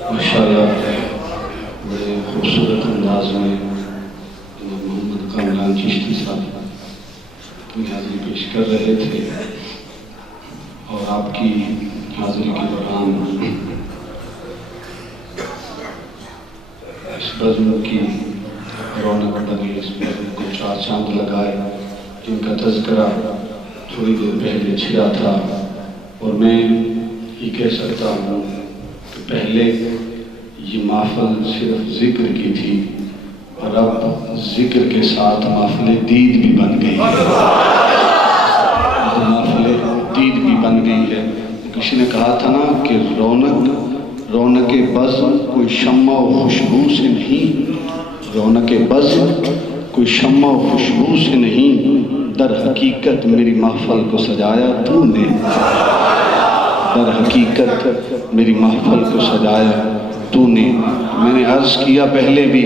ماشاءاللہ بڑے خوبصورت انداز میں جناب محمد کامران چشتی صاحب اپنی حاضری پیش کر رہے تھے، اور آپ کی حاضری کے دوران اس بزم کی رونق بنی، اس بزم کو چار چاند لگائے، جن کا تذکرہ تھوڑی دیر پہلے چھڑا تھا۔ اور میں یہ کہہ سکتا ہوں کہ پہلے یہ محفل صرف ذکر کی تھی، اور اب ذکر کے ساتھ محفل دید بھی بن گئی ہے، محفل دید بھی بن گئی ہے۔ کسی نے کہا تھا نا کہ رونق بزم کوئی شمع و خوشبو سے نہیں، رونق بزم کوئی شمع و خوشبو سے نہیں، در حقیقت میری محفل کو سجایا تو نے، در حقیقت میری محفل کو سجایا تو نے۔ میں نے عرض کیا پہلے بھی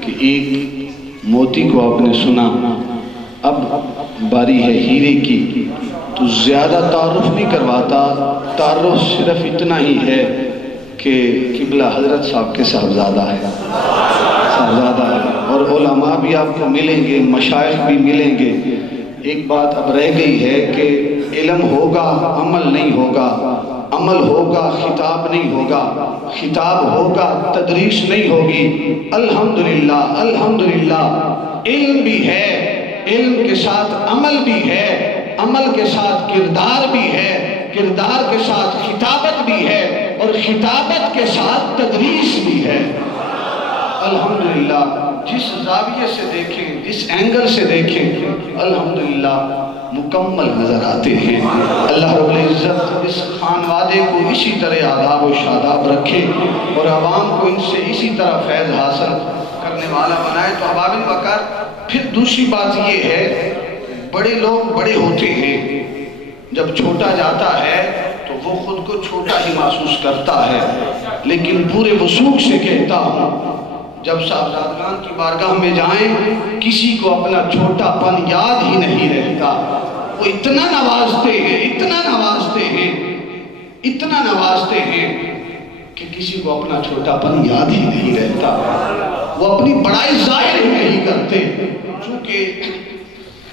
کہ ایک موتی کو آپ نے سنا، اب باری ہے ہیرے کی، تو زیادہ تعارف نہیں کرواتا، تعارف صرف اتنا ہی ہے کہ قبلہ حضرت صاحب کے صاحبزادہ ہے، اور علماء بھی آپ کو ملیں گے، مشائخ بھی ملیں گے۔ ایک بات اب رہ گئی ہے کہ علم ہوگا عمل نہیں ہوگا، عمل ہوگا خطاب نہیں ہوگا، خطاب ہوگا تدریس نہیں ہوگی۔ الحمدللہ الحمدللہ علم بھی ہے، علم کے ساتھ عمل بھی ہے، عمل کے ساتھ کردار بھی ہے، کردار کے ساتھ خطابت بھی ہے، اور خطابت کے ساتھ تدریس بھی ہے۔ الحمدللہ جس زاویے سے دیکھیں، جس اینگل سے دیکھیں، الحمدللہ مکمل نظر آتے ہیں۔ اللہ رب العزت اس خانوادے کو اسی طرح آداب و شاداب رکھے، اور عوام کو ان سے اسی طرح فیض حاصل کرنے والا بنائے۔ تو احباب وقار، پھر دوسری بات یہ ہے، بڑے لوگ بڑے ہوتے ہیں، جب چھوٹا جاتا ہے تو وہ خود کو چھوٹا ہی محسوس کرتا ہے، لیکن پورے وثوق سے کہتا ہوں، جب صاحبزادگان کی بارگاہ میں جائیں، کسی کو اپنا چھوٹا پن یاد ہی نہیں رہتا۔ وہ اتنا نوازتے ہیں، اتنا نوازتے ہیں، اتنا نوازتے ہیں کہ کسی کو اپنا چھوٹا پن یاد ہی نہیں رہتا۔ وہ اپنی بڑائی ظاہر ہی نہیں کرتے، چونکہ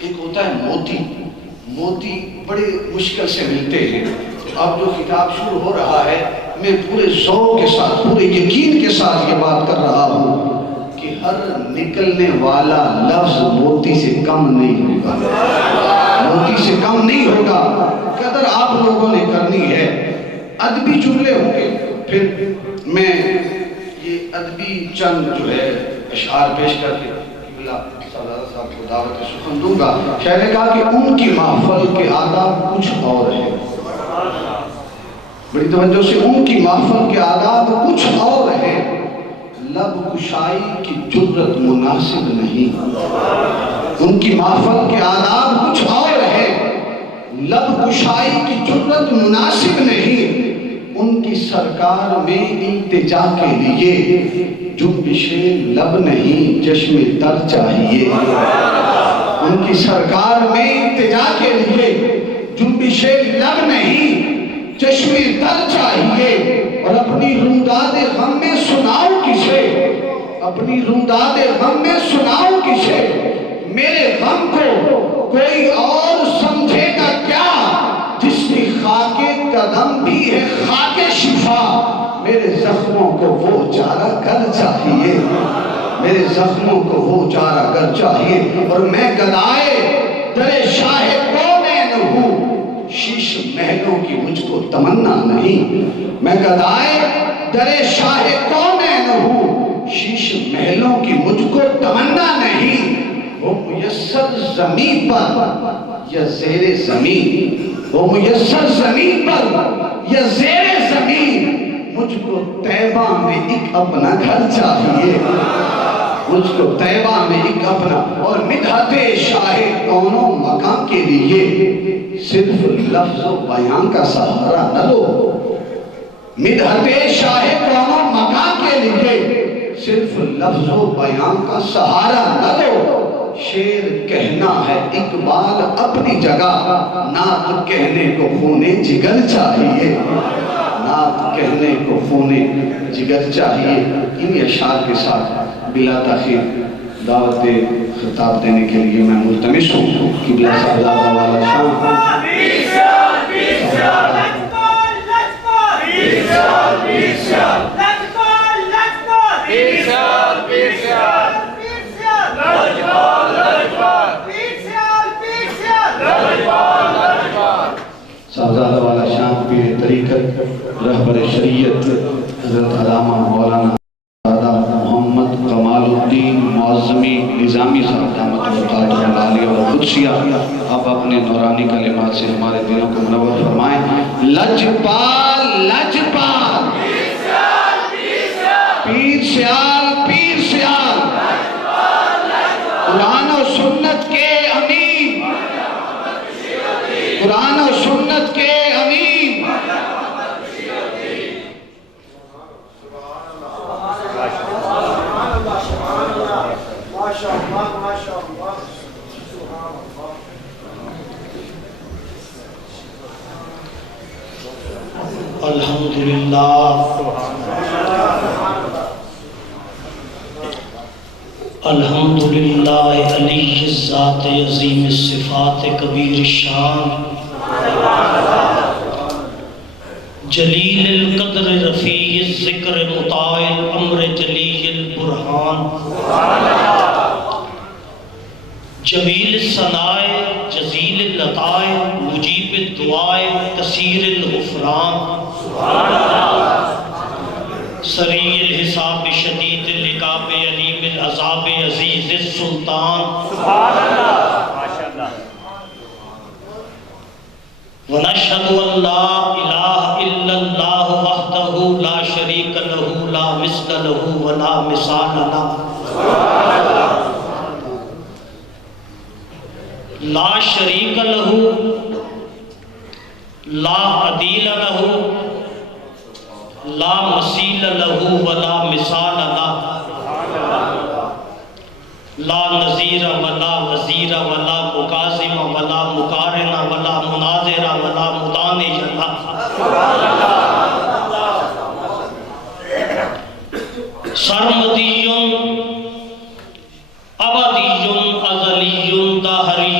ایک ہوتا ہے موتی بڑے مشکل سے ملتے ہیں۔ اب جو کتاب شروع ہو رہا ہے، میں پورے ذوق کے ساتھ، پورے یقین کے ساتھ یہ بات کر رہا ہوں کہ ہر نکلنے والا لفظ موتی سے کم نہیں ہوگا، موتی سے کم نہیں ہوگا۔ قدر آپ لوگوں نے کرنی ہے، ادبی جملے ہوں گے، پھر میں یہ ادبی چند جو ہے اشعار پیش کر کے صاحب کو دعوت سخن دوں گا۔ شاید نے کہا کہ ان کی محفل کے آداب کچھ اور ہیں، بڑی توجہ سے، ان کی محفل کے آداب کچھ اور ہیں۔ لب کشائی کی جرت مناسب نہیں، ان کی محفل کے آداب کچھ اور ہیں۔ لب کشائی کی جرت مناسب نہیں، ان کی سرکار میں التجا کے لیے جنبش لب نہیں چشم تر چاہیے۔ ان کی سرکار میں التجا کے لیے جنبش لب نہیں چشم تر چاہیے۔ اور اپنی رونداد غم میں سناؤ کسے، اپنی رونداد غم میں سناؤ کسے، میرے غم کو کوئی اور سمجھے گا کیا، جس کی خاک قدم بھی ہے خاک شفا، میرے زخموں کو وہ چارہ گر چاہیے، میرے زخموں کو وہ چارہ گر چاہیے۔ اور میں گدائے در شاہ کونین ہوں، شیش محلوں کی مجھ کو تمنا نہیں، میں گدائے در شاہ کونین ہوں، شیش محلوں کی مجھ کو تمنا نہیں۔ وہ میسر زمین پر یا زیر زمین، وہ میسر زمین پر یا زیر زمین، مجھ کو طیبہ میں ایک اپنا گھر چاہیے، مجھ کو طیبہ میں ایک اپنا۔ اور مدحت شاہ کون و مکان کے لیے صرف لفظ و بیان کا سہارا نہ لو، مدحت شاہ کون و مکان کے لیے صرف لفظ و بیان کا سہارا نہ لو۔ شعر کہنا ہے اقبال اپنی جگہ، نعت کہنے کو خون جگر چاہیے، نعت کہنے کو خون جگر چاہیے. انہی اشعار کے ساتھ بلا تاخیر دعوت خطاب دینے کے لیے میں ملتمس ہوں. قبلہ صاحبزادہ والا شان صاحبزادہ والا شان پیر طریقت رہبر شریعت حضرت علامہ مولانا محمد کمال الدین معظمی نظامی صاحب دامت برکاتہ العالیہ والقدسیہ آپ اپنے نورانی کلمات سے ہمارے دلوں کو منور فرمائیں. لجپال لجپال پیر سیال پیر سیال قرآن و سنت کے امین قرآن و سنت کے امین. الحمدللہ الحمدللہ علی الذات عظیم الصفات کبیر الشان جلیل القدر رفیع الذکر مطاع الامر جلیل البرہان جمیل الثناء جزیل العطاء مجیب الدعاء کثیر الغفران سریع الحساب شدید العقاب علیم العذاب عزیز السلطان ونشهد ان لا الہ الا اللہ وحدہ لا شریک لہ لا مثل لہ ولا مثال لہ لا شریک لہ لا عدیل لہ لا مثیل لہ ولا مثال لہ لا نظیر ولا وزیر ولا مکاظم ولا مقارن ولا مناظر ولا مدانج سرمدی ابدی ازلی دہری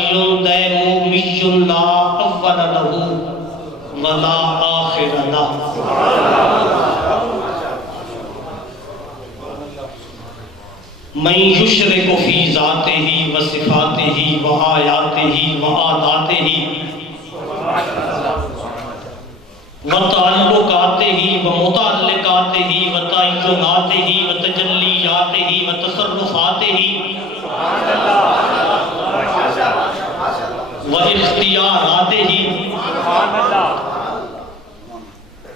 دیمومی لا اول لہ ولا آخر لہ من یشرک فی ذاتہ و صفاتہ و آیاتہ و آلاتہ و تعلقاتہ و متعلقاتہ و تعیناتہ و تجلیاتہ و تصرفاتہ و اختیاراتہ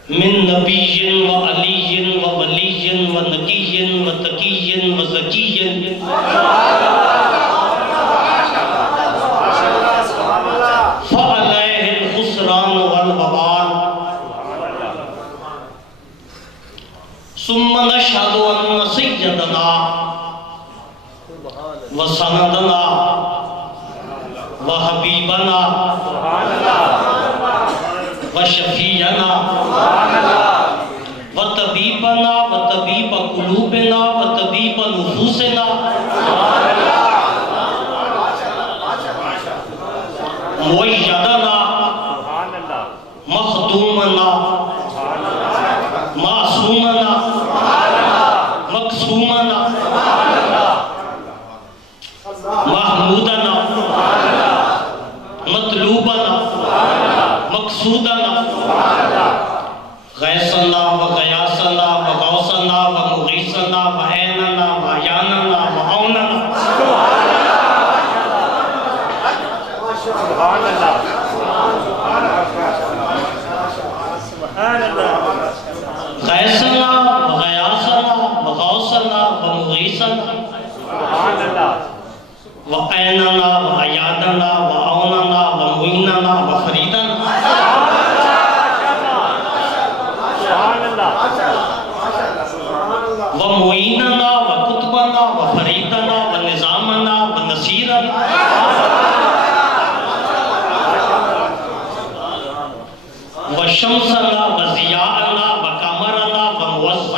من نبی و علی و ولی و نقی و تقی و زکی فعلیہ الخسران والوبال ثم نشهد ان سیدنا و سندنا و حبیبنا و شفیعنا و طبیبنا و طبیب قلوبنا و طبیب نفوسنا معیدنا مخدومنا معصومنا مقصومنا محمودنا مطلوبنا مقصودنا غیثنا و غیاثنا و غوثنا و مغیثنا و عیننا و عیاننا و عوننا غیثنا و غیاثنا و غوثنا و مغیثنا و عیننا و عیاننا و عوننا و معیننا و فریدنا و معیننا و قطبنا و فریدنا و نظامنا و نصیرنا و شمسنا و ضیاءنا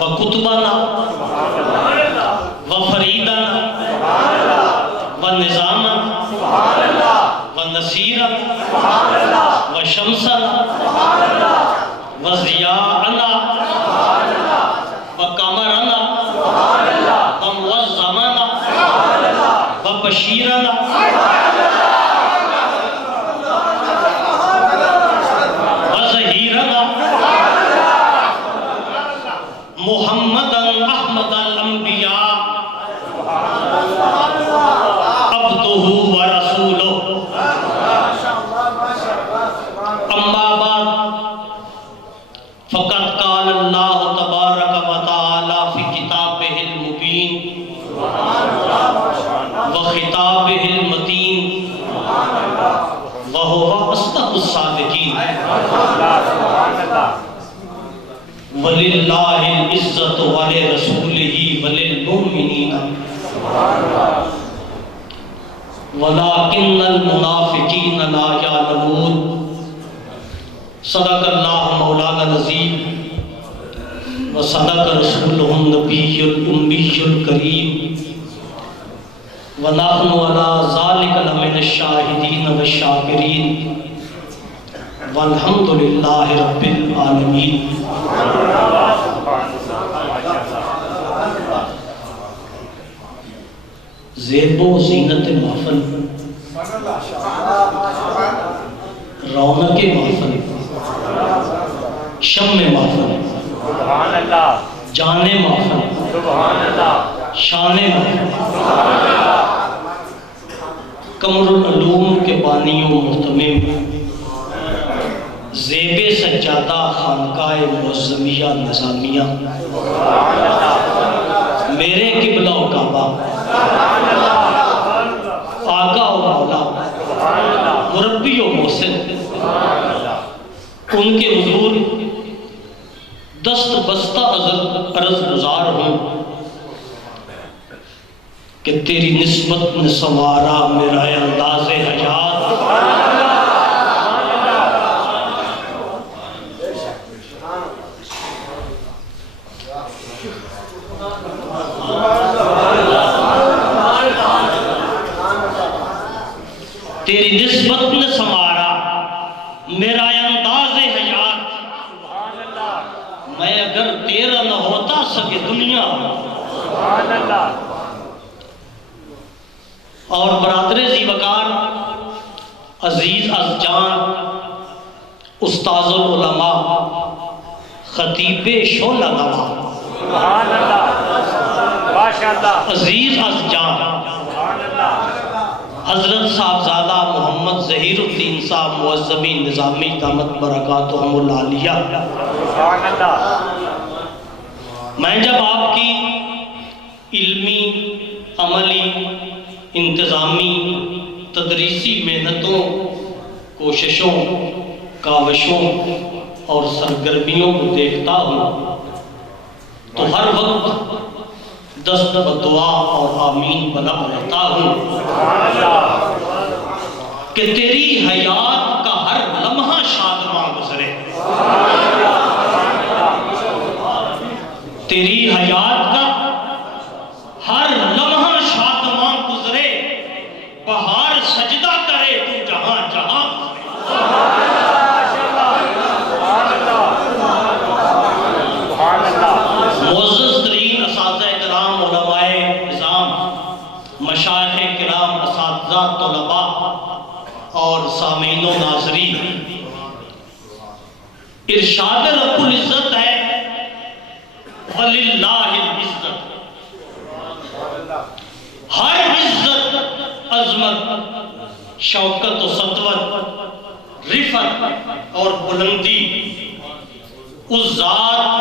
وَكُتُبَنَا وَفَرِيدَنَا وَنِظَامَنَا وَنَصِيرَنَا وَشَمْسَنَا وَضِيَاءَنَا وَقَمَرَنَا وَمُعَظَّمَنَا وَبَشِيرَنَا وَظَهِيرَنَا محمدًا احمد الانبیاء عبدہ ورسولہ اما بعد فقد قال اللہ تبارک و تعالی فی کتابہ المبین وخطابہ المتین وہو اصدق الصادقین وَلِلَّهِ الْعِزَّةُ وَلِرَسُولِهِ وَلِلْمُؤْمِنِينَ وَلَكِنَّ الْمُنَافِقِينَ لَا يَعْلَمُونَ صدق اللہ مولانا العظیم وصدق رسولہ النبی الأمی الکریم وَنَحْنُ عَلَى ذَلِكَ لَمِنَ الشَّاهِدِينَ وَالشَّاكِرِينَ والحمد للہ رب العالمین۔ زیب و زینت محفل، رونق محفل، شم محفل، جان محفل، شان محفل، قمر العلوم کے بانی و محتمم زیب سجادہ خانقاہ معظمیہ نظامیہ میرے قبلہ و کعبہ آقا و مولا مربی و محسن ان کے حضور دست بستہ عرض گزار ہوں کہ تیری نسبت نے سنوارا میرا انداز حیات تیری نسبت نے سنوارا میرا انداز حیات میں اگر تیرا نہ ہوتا سکے دنیا اور برادر ذی وقار عزیز از جان استاذ العلماء خطیب شعلہ نما عزیز از جان حضرت صاحبزادہ محمد ظہیر الدین صاحب معظمی نظامی دامت برکاتہم العالیہ، میں جب آپ کی علمی، عملی، انتظامی، تدریسی محنتوں، کوششوں، کاوشوں اور سرگرمیوں کو دیکھتا ہوں تو ہر وقت دست بدعا اور آمین بلند رہتا ہوں کہ تیری حیات کا ہر لمحہ شادماں گزرے، تیری حیات کا ہر لمحہ شادماں گزرے، بہار سجدہ کرے تو جہاں جہاں معزز ترین اساتذہ کرام، علماء نظام، مشائخ کرام، اساتذہ، طلباء اور سامعین و ناظرین، ارشاد رب العزت ہے وَلِلَّهِ الْعِزَّةُ، ہر عزت، عظمت، شوکت و سطوت، رفعت اور بلندی اس ذات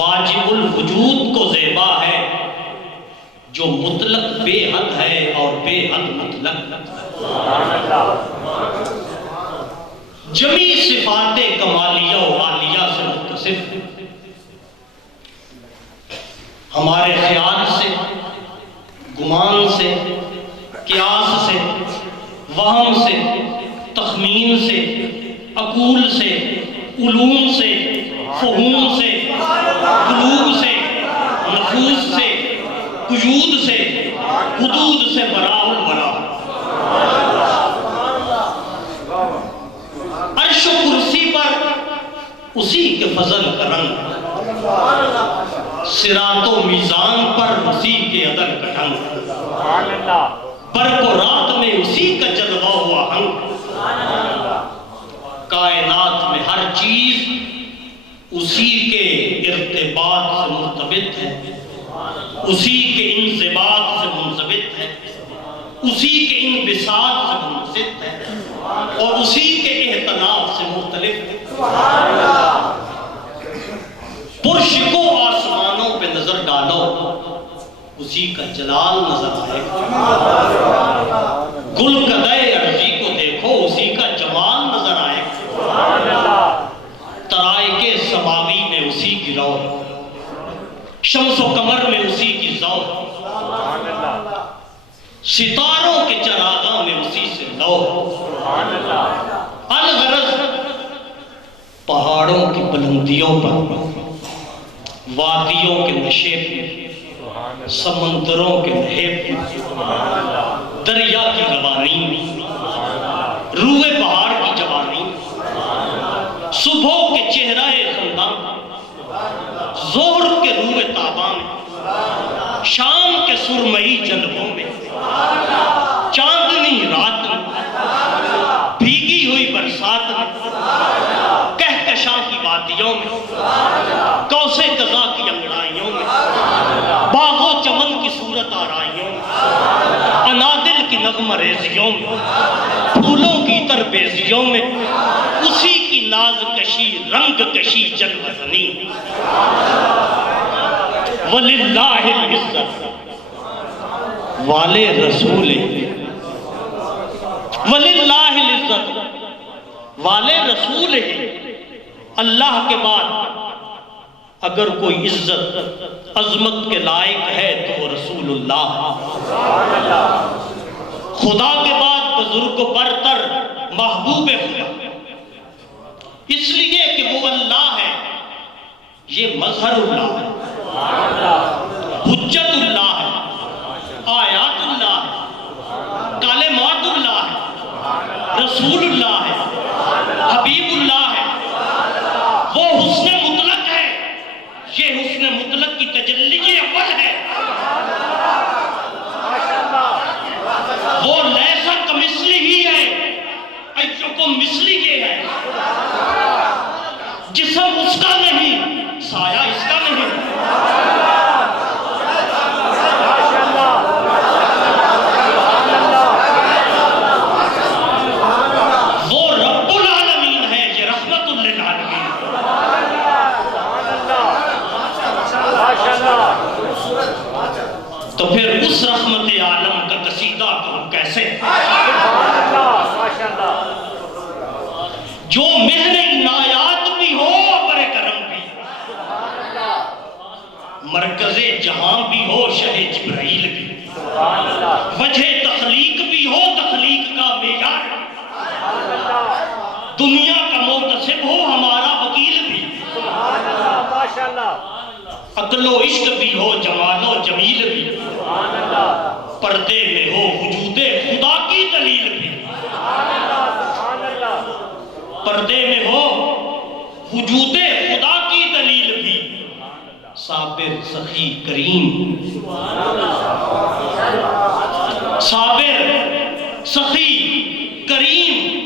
واجب الوجود کو زیبا ہے جو مطلق بے حد ہے اور بے حد مطلق، جمیع صفات کمالیہ و عالیہ سے متصف، ہمارے خیال سے، گمان سے، قیاس سے، وہم سے، تخمین سے، عقول سے، علوم سے، فہوم سے، قلوب سے، نفوس سے، قیود سے، حدود سے براء البراء، عرش و کرسی پر اسی کے فضل کرم، صراط و میزان پر اسی کے عدل کا ڈھنگ، برق و رات میں اسی کا جلوہ ہوا ہنگ، کائنات میں ہر چیز اسی کے ارتباط سے مرتبط ہے، اسی کے انضباط سے منضبط ہے، اسی کے انبساط سے منبسط ہے اور اسی کے احتناب سے مختلف ہے۔ پرشکو آسمانوں پہ نظر ڈالو اسی کا جلال نظر آئے، گل قدے ارضی کو دیکھو اسی کا جمال نظر آئے، ترائق سماوی میں اسی کی رو، شمس و قمر میں اسی کی ضو، ستاروں کے چراغاں میں اسی سے لو، الغرض پہاڑوں کی بلندیوں پر، وادیوں کے نشے پہ، سمندروں کے نہے پہ، دریا کی روانی، روح بہار کی جوانی، صبح کے چہرہ خنداں، ظہر کے روح تاباں میں، شام کے سرمئی جلووں میں، چاندنی رات میں، بھیگی ہوئی برسات میں، کہکشاں کی وادیوں میں، کوسے قضا کی انگڑائیوں میں، باغ و چمن کی صورت آرائیوں میں، انادل کی نغمہ ریزیوں میں، پھولوں کی تربیزیوں میں، اسی کی ناز کشی رنگ کشی جلوہ زنی، وَلِلَّهِ الْعِزَّةُ، والے رسول، وَلِلَّهِ الْعِزَّةُ، والے رسول ہے۔ اللہ کے بعد اگر کوئی عزت عظمت کے لائق ہے تو وہ رسول اللہ، خدا کے بعد بزرگ و برتر محبوب خدا، اس لیے کہ وہ اللہ ہے، یہ مظہر اللہ ہے، حجت اللہ ہے، آیات اللہ ہے، کلمات اللہ ہے، رسول اللہ ہے، حبیب اللہ ہے، وہ حسن مطلق ہے، یہ حسن مطلق کی تجلی اول ہے، وہ لیسا کمثلہ ہی ہے، ایکم مثلی یہ ہے، جسم اس کا نہیں، سایہ اس کا نہیں، وہ رب العالمین ہے، یہ رحمت للعالمین۔ تو پھر اس رحمت عالم کا قصیدہ کروں کیسے، جو مہر عنایات بھی ہو بر کرم بھی، مرکز جہاں بھی ہو شہ جبرائیل بھی، وجہ تخلیق بھی ہو تخلیق کا معیار، دنیا کا محتسب ہو ہمارا وکیل بھی، عقل و عشق بھی ہو جمال و جمیل بھی، پردے میں ہو وجود خدا کی دلیل بھی، پردے میں ہو وجود خدا کی دلیل بھی، صابر سخی کریم، صابر سخی کریم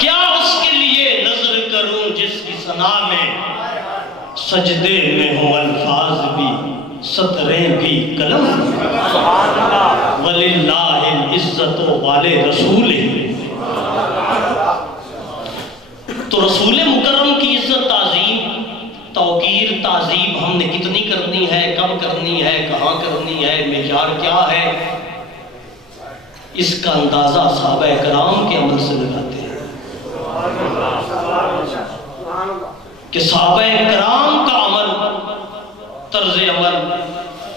کیا اس کے لیے نظر کروں جس کی ثنا میں سجدے میں ہوں الفاظ بھی سطریں بھی قلم وَلِلَّهِ الْعِزَّةُ والے رسول تو رسول مکرم کی عزت تعظیم توقیر تعظیم ہم نے کتنی کرنی ہے، کم کرنی ہے، کہاں کرنی ہے، معیار کیا ہے، اس کا اندازہ صحابہ کرام کے عمل سے لگاتے ہیں کہ صحابہ کرام کا عمل، طرز عمل،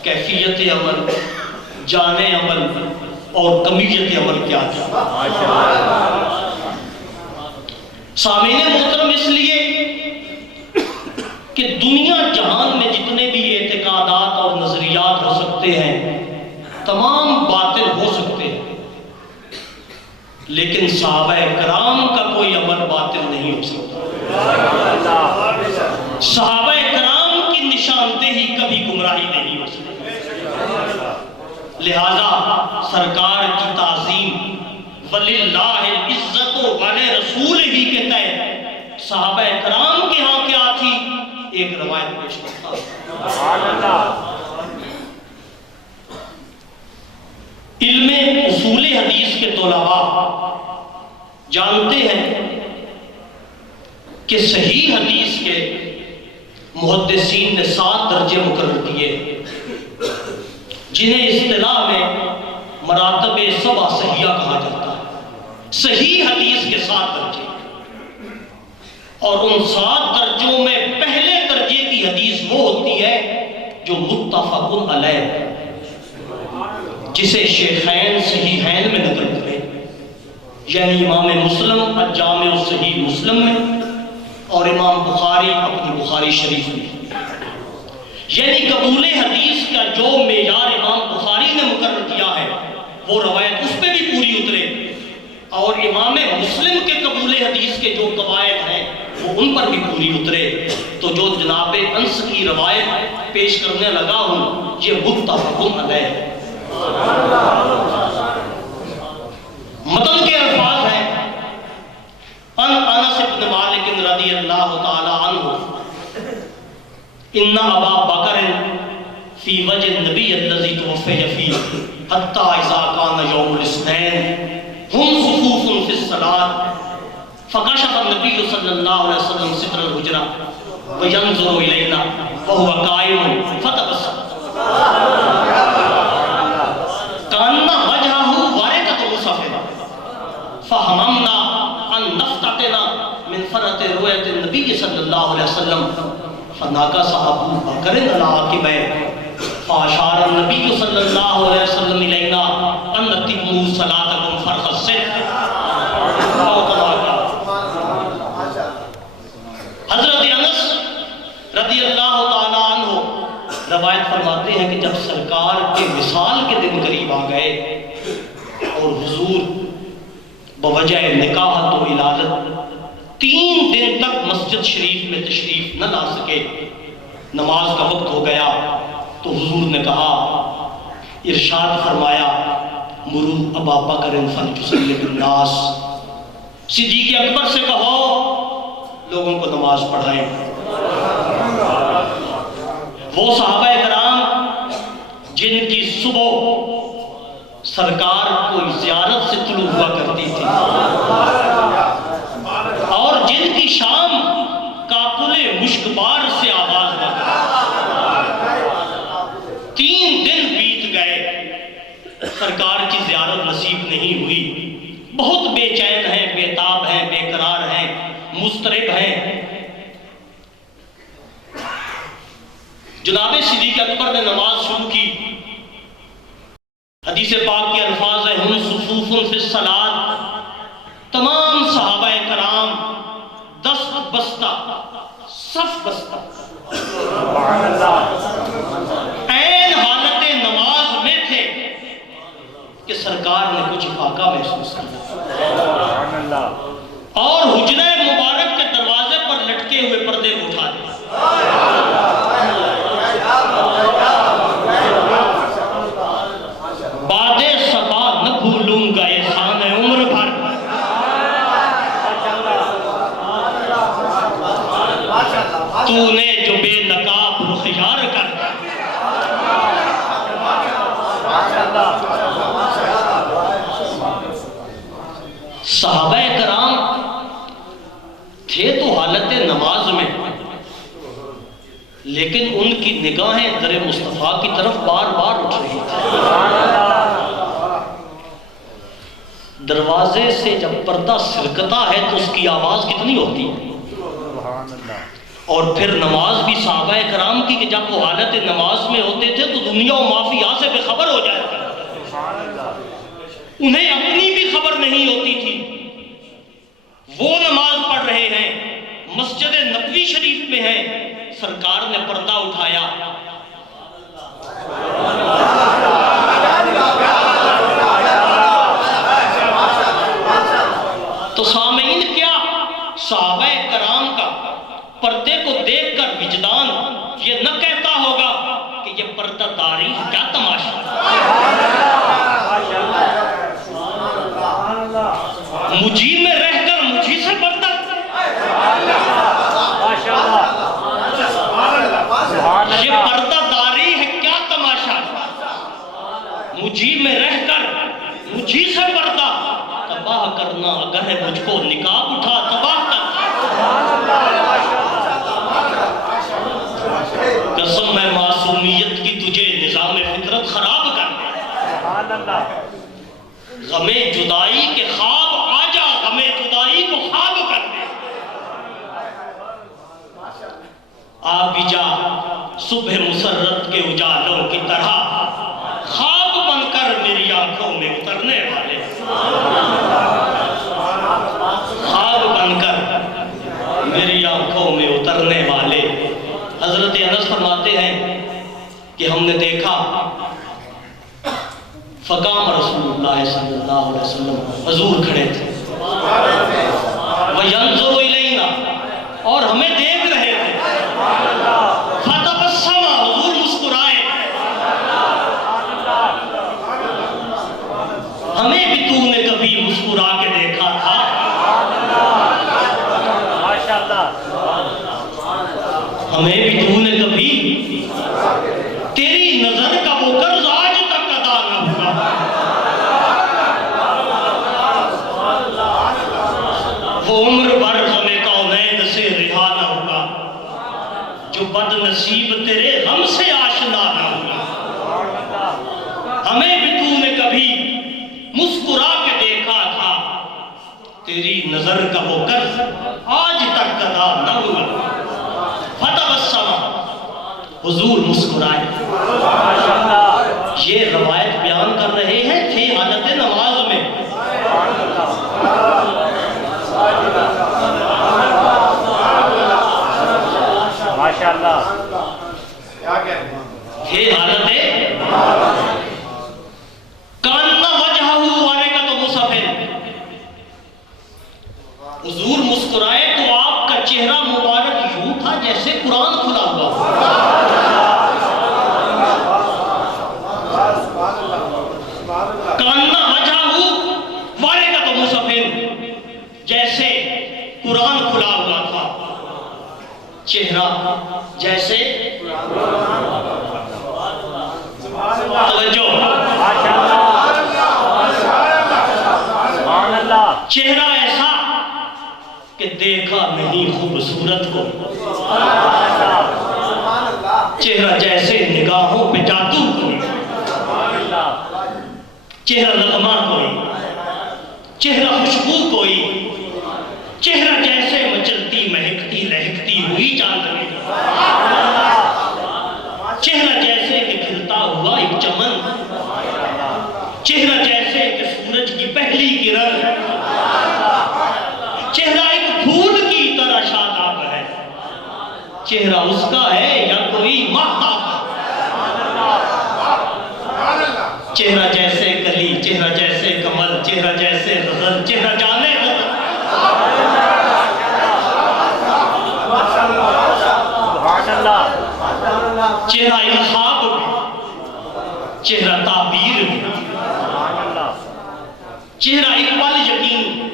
کیفیت عمل، جان عمل اور کمیت عمل کیا تھا۔ سامعین محترم، اس لیے کہ دنیا جہان میں جتنے بھی اعتقادات اور نظریات ہو سکتے ہیں تمام باطل ہو سکتے ہیں، لیکن صحابہ کرام کا کوئی عمل باطل نہیں ہو سکتا۔ صحابہ کرام کی نشاندہی کبھی گمراہی نہیں ہو سکتی۔ لہذا سرکار کی تعظیم وَلِلَّهِ الْعِزَّةُ والے رسول ہی کے تحت صحابہ کرام کے ہاں کیا تھی، ایک روایت پیش کرتا۔ علم اصول حدیث کے طلباء جانتے ہیں کہ صحیح حدیث کے محدثین نے 7 درجے مقرر کیے جنہیں اصطلاح میں مراتب 7 صحیحہ کہا جاتا ہے۔ صحیح حدیث کے 7 درجے، اور ان 7 درجوں میں پہلے درجے کی حدیث وہ ہوتی ہے جو متفق علیہ، جسے شیخین صحیحین میں نقل کرے، یعنی امام مسلم الجامع الصحیح مسلم میں اور امام بخاری اپنی بخاری شریف میں۔ یعنی قبول حدیث کا جو معیار امام بخاری نے مقرر کیا ہے وہ روایت اس پہ بھی پوری اترے، اور امام مسلم کے قبول حدیث کے جو قواعد ہیں وہ ان پر بھی پوری اترے۔ تو جو جناب انس کی روایت پیش کرنے لگا ہوں یہ متفق علیہ ہے۔ متن کے الفاظ ہیں ان انس بن مالک رضی اللہ تعالی عنہ ان ابا بکر فی وجه النبی الذی توفی فیہ حتی اذا کان یوم الاثنین هم صفوف فی الصلاة فکشف النبی صلی اللہ علیہ وسلم ستر الحجرہ وینظر الینا وهو قائم فتبسم کأن وجهه وارقۃ مصفرہ فہممنا ان نفتتنا من فرط رؤیت النبی صلی اللہ علیہ وسلم فناکس ابو بکر علی عقبیہ فاشار النبی صلی اللہ علیہ وسلم الینا ان تتموا صلاتکم فرق الست۔ حضرت انس رضی اللہ تعالی عنہ روایت فرماتے ہیں کہ جب سرکار کے وصال کے دن قریب آ گئے اور حضور بوجہ نکاحت و ولادت 3 دن تک مسجد شریف میں تشریف نہ لا سکے، نماز کا وقت ہو گیا تو حضور نے کہا، ارشاد فرمایا، مرو ابا بکر فلیصلی بالناس، صدیق اکبر سے کہو لوگوں کو نماز پڑھائیں۔ وہ صحابہ کرام جن کی صبح سرکار کو زیارت سے طلوع ہوا کرتی تھی اور جن کی شام کاکل مشکبار سے آواز ہوا کرتی، 3 دن بیت گئے، سرکار کی زیارت نصیب نہیں ہوئی، بہت بے چین ہیں، بے تاب ہیں، بے قرار ہیں، مضطرب ہیں۔ جناب صدیق اکبر نے نماز شروع کی، حدیث پاک کے الفاظ ہیں ہم صفوف فی الصلاۃ، تمام صحابہ کرام دست بستہ صف بستہ عین حالت نماز میں تھے کہ سرکار نے کچھ فاقہ محسوس کیا اور حجرہ مبارک کے دروازے پر لٹکے ہوئے پردے کو اٹھا دیا۔ تو نے جو بے نقاب رخ یار کر صحابہ کرام تھے تو حالت نماز میں، لیکن ان کی نگاہیں در مصطفیٰ کی طرف بار بار اٹھ رہی تھی۔ دروازے سے جب پردہ سرکتا ہے تو اس کی آواز کتنی ہوتی ہے، اور پھر نماز بھی صحابہ کرام کی کہ جب وہ حالت نماز میں ہوتے تھے تو دنیا و مافیا سے بے خبر ہو جاتا تھا، انہیں اپنی بھی خبر نہیں ہوتی تھی۔ وہ نماز پڑھ رہے ہیں، مسجد نبوی شریف میں ہیں، سرکار نے پردہ اٹھایا، تو سامعین کیا صحابہ کرام کا پردے کو دیکھ کر وجدان یہ نہ کہتا ہوگا کہ یہ پردہ داری کیا تماشا، مجھی میں رہ کر مجھی سے پردہ، یہ پردہ داری ہے کیا تماشا، مجھی میں رہ کر مجھی سے پردہ، تباہ کرنا اگر ہے مجھ کو نقاب اٹھا تباہ کر، قسم ہے معصومیت کی تجھے نظام فطرت خراب کر، غم جدائی کے خواب آ جا، غم جدائی کو خواب کر دے، آ بھی جا صبح مسرت کے اجالوں کی طرح، خواب بن کر میری آنکھوں میں اترنے والے، خواب بن کر میری آنکھوں میں اترنے والے۔ حضرت انس فرماتے ہیں کہ ہم نے دیکھا فقام رسول اللہ صلی اللہ علیہ وسلم، حضور کھڑے تھے، وَيَنْظُرُ إِلَيْنَا، اور ہمیں دیکھ رہے تھے، فَتَبَسَّمَ، حضور مسکرائے، ہمیں بھی تو نے کبھی مسکرا کے دیکھا تھا، ہمیں بھی تو نے کبھی، تیری نظر کا وہ قرض آج تک ادا نہ ہوا، وہ عمر بھر ہمیں کونین سے رہا نہ ہوگا، جو بد نصیب تیرے غم سے آشنا نہ ہوگا، ہمیں بھی تو نے کبھی مسکرا کے دیکھا تھا، تیری نظر کا وہ قرض آج تک ادا نہ ہوا، فتبسم، حضور مسکرائے۔ یہ روایت بیان کر رہے ہیں تھے حالت نماز میں، ماشاءاللہ تھے حالت کاننا وجہہ والے کا تو مسافر، حضور مسکرائے تو آپ کا چہرہ مبارک یوں تھا جیسے قرآن کھلا ہوا، کاننا وجہہ والے کا تو مسافر، جیسے قرآن کھلا ہوا تھا، چہرہ جیسے توجہ، چہرہ ایسا کہ دیکھا نہیں خوبصورت کو، چہرہ جیسے نگاہوں پہ جادو کوئی، چہرہ نغمہ کوئی، چہرہ خوشبو کوئی، چہرہ جیسے مچلتی مہکتی لہکتی ہوئی چاندنی، چہرہ جیسے کہ کھلتا ہوا ایک چمن، چہرہ جیسے کہ سورج کی پہلی کرن، چہرہ ایک پھول کی طرح شاداب ہے، چہرہ اس کا ہے یا کوئی مہتاب، چہرہ جیسے کلی، چہرہ جیسے کمل، چہرہ جیسے غزل، چہرہ جانے غزل، چہرہ الخاب بھی، چہرہ تعبیر بھی، چہرہ ایک پل یقین،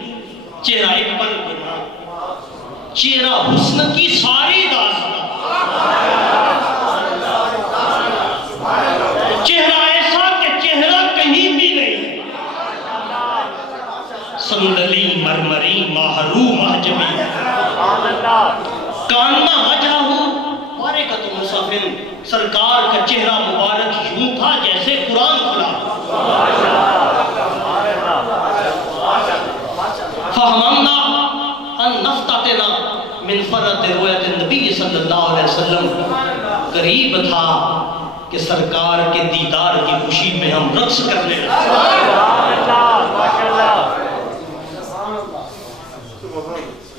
چہرہ ایک پل گناہ، چہرہ حسن کی ساری داستان، چہرہ ایسا کہ چہرہ کہیں بھی نہیں، صندلی مرمری ماہرو محجبی، کاننا وجہ ہوں بارکت مصفن، سرکار کا چہرہ مبارک یوں تھا جیسے قرآن کھلا۔ فہمنا ان نفتتنا من فرت رویت النبی صلی اللہ علیہ وسلم، قریب تھا کہ سرکار کے دیدار کی خوشی میں ہم رقص کرنے لگے۔